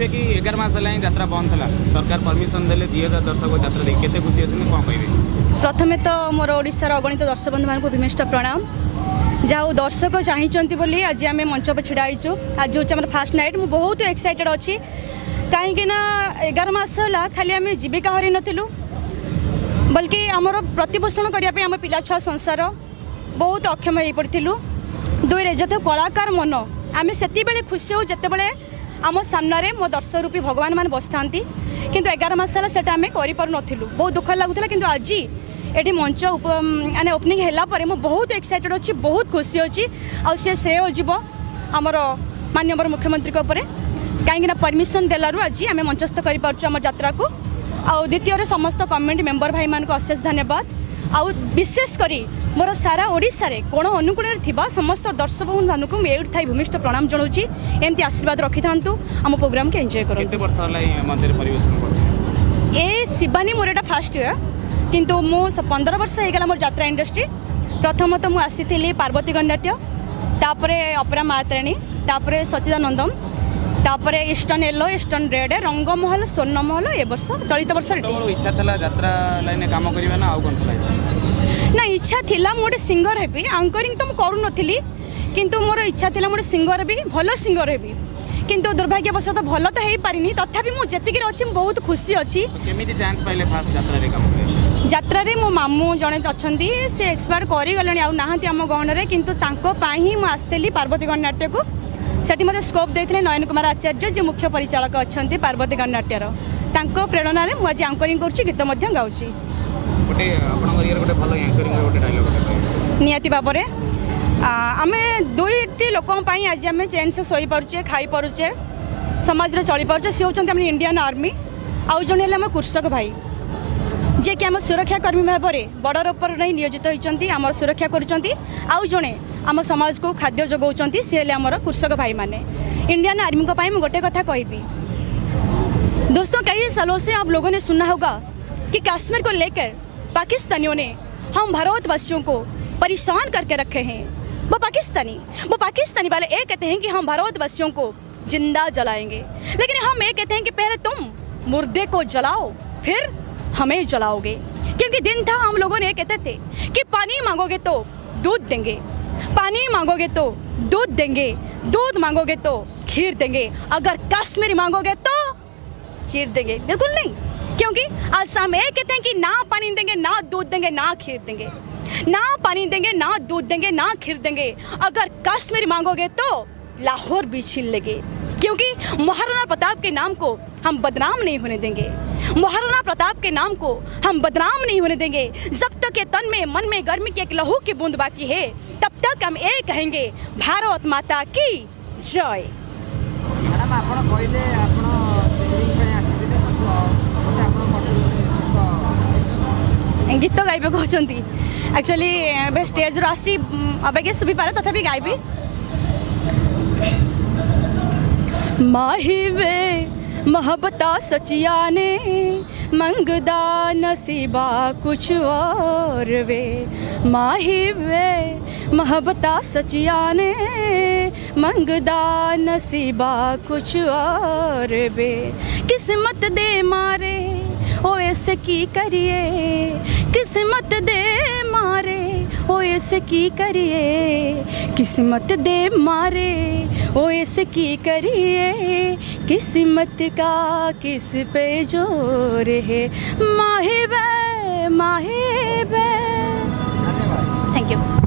कहे कि 11 मास यात्रा बंद था सरकार परमिशन देले 2000 दर्शक यात्रा देखिए केते खुशी अच्छे कौन कहे। प्रथमे तो मोर ओडिशार अगणित दर्शक बंधु मानक भूमिष्ठ प्रणाम। जहाँ दर्शक चाहती बोली आज आम मंच पर छिड़ा होइछु। आज हूँ आम फास्ट नाइट मु बहुत एक्साइटेड अच्छी कहीं 11 मास है खाली आम जीविका हर नु बल्कि आमर प्रतिपोषण करने आम पिला छुआ संसार बहुत अक्षम हो पड़ू। दुईरे जो कलाकार मन आम से खुशी हो जिते बड़े आम सामने मो दर्शक रूपी भगवान मान बस था कि 11 मास है आम करूँ बहुत दुख लगुला कि आज ये मंच माने ओपनिंग है मुझे बहुत एक्साइटेड अच्छी बहुत खुशी अच्छी आ श्रेय जीव आमर माननीय मुख्यमंत्री कहीं परमिशन देलु आज आम मंचस्थ कर यात्रा को आउ द्वितीय समस्त कमेटी मेंबर भाई मान को अशेष धन्यवाद। आउ विशेषकर मोर सारा ओडिशा रे कोण अनुकूल थिबा समस्त दर्शक बंधु को मैं थाई भूमिष्ठ प्रणाम जनाऊँगी। एमती आशीर्वाद रखि था आम प्रोग्राम के एंजॉय करो। ए शिवानी मोर एटा फास्ट ईयर किंतु मो 15 वर्ष हो गला मोर यात्रा इंडस्ट्री। प्रथम तो मुझे आसी पार्वती गणनाट्य तापर अपरा माताराणी तापर सच्चिदानंदम तापर ईस्टर्न येलो ईस्टर्न रेड रंगमहल स्वर्णमहल ए वर्ष चलित वर्ष इच्छा था यात्रा लाइन काम करबा ना आउ कोन थला इच्छा ना इच्छा थिला मोटे सिंगर हेबी एंकरिंग तो करू नथिली किंतु मोर इच्छा थिला मोटे सिंगर भी भलो सिंगर हेबी किंतु दुर्भाग्यवशत भल तो हो पारिनी तथापि मु जेतिक अच्छी बहुत खुशी अच्छी। केमिति चांस पाइले फास्ट यात्रा रे काम करे यात्रा रे मो मामू जने अछंती से एक्सपायर करि गलेनी आ नाहंती हम गहन रे किंतु तांको पाई ही मु आस्तेली पार्वती गणनाट्य को सेठी मते स्कोप देथिले नयन कुमार आचार्य जे मुख्य परिचालक अछंती पार्वती गणनाट्यर तांको प्रेरणा रे मु आज एंकरिंग करछि गीत मध्य गाउछि। गोटे आपन गरियर गोटे भलो एंकरिंग रे गोटे डायलॉग गोटे नियति बाबरे आमे दुईटी लोकन पई आज आमे चैन से सोई परुचे खाई परुचे समाज रे चली परुचे से होचंती हम इंडियन आर्मी आउ जने हम कृषक भाई जे कि आम सुरक्षा कर्मी भाव में बड़ रूप नहीं नियोजित होती आम सुरक्षा करुँच आउ जड़े आम समाज को खाद्य जगाऊँ सी हेल्ले आमर कृषक भाई माने इंडियन आर्मी को पाई गोटे कथा कहबी। दोस्तों कई सालों से आप लोगों ने सुना होगा कि कश्मीर को लेकर पाकिस्तानियों ने हम भारतवासियों को परेशान करके रखे हैं। वो पाकिस्तानी वाले ये कहते हैं कि हम भारतवासियों को जिंदा जलाएंगे लेकिन हम ये कहते हैं कि पहले तुम मुर्दे को जलाओ फिर हमें जलाओगे। क्योंकि दिन था हम लोगों ने कहते थे कि पानी मांगोगे तो दूध देंगे, पानी मांगोगे तो दूध देंगे, दूध मांगोगे तो खीर देंगे, अगर कश्मीर मांगोगे तो चीर देंगे। बिल्कुल नहीं, क्योंकि आज हम ये कहते हैं कि ना पानी देंगे ना दूध देंगे ना खीर देंगे, ना पानी देंगे ना दूध देंगे ना खीर देंगे, अगर कश्मीर मांगोगे तो लाहौर भी छीन लेंगे। क्योंकि महाराणा प्रताप के नाम को हम बदनाम नहीं होने देंगे, महाराणा प्रताप के नाम को हम बदनाम नहीं होने देंगे। जब तक ये तन में मन में गर्मी की एक लहू की बूंद बाकी है तब तक हम ये कहेंगे भारत माता की जय। गीत गाइबे कहते एक्चुअली स्टेज आसी अबे सुभी पारे तथापि गाइबी। माही वे मोहब्बता सचिया ने मंगदा नसीबा कुछ और वे, माही वे मोहब्बता सचिया ने मंगदा नसीबा कुछ और वे, किस्मत दे मारे ओ ऐसे की करिए, किस्मत दे मारे ओ ऐसे की करिए, किस्मत दे मारे ओ ऐसे की करिए, किस्मत का किस पे जोर है, माही बे माही बे। Thank you.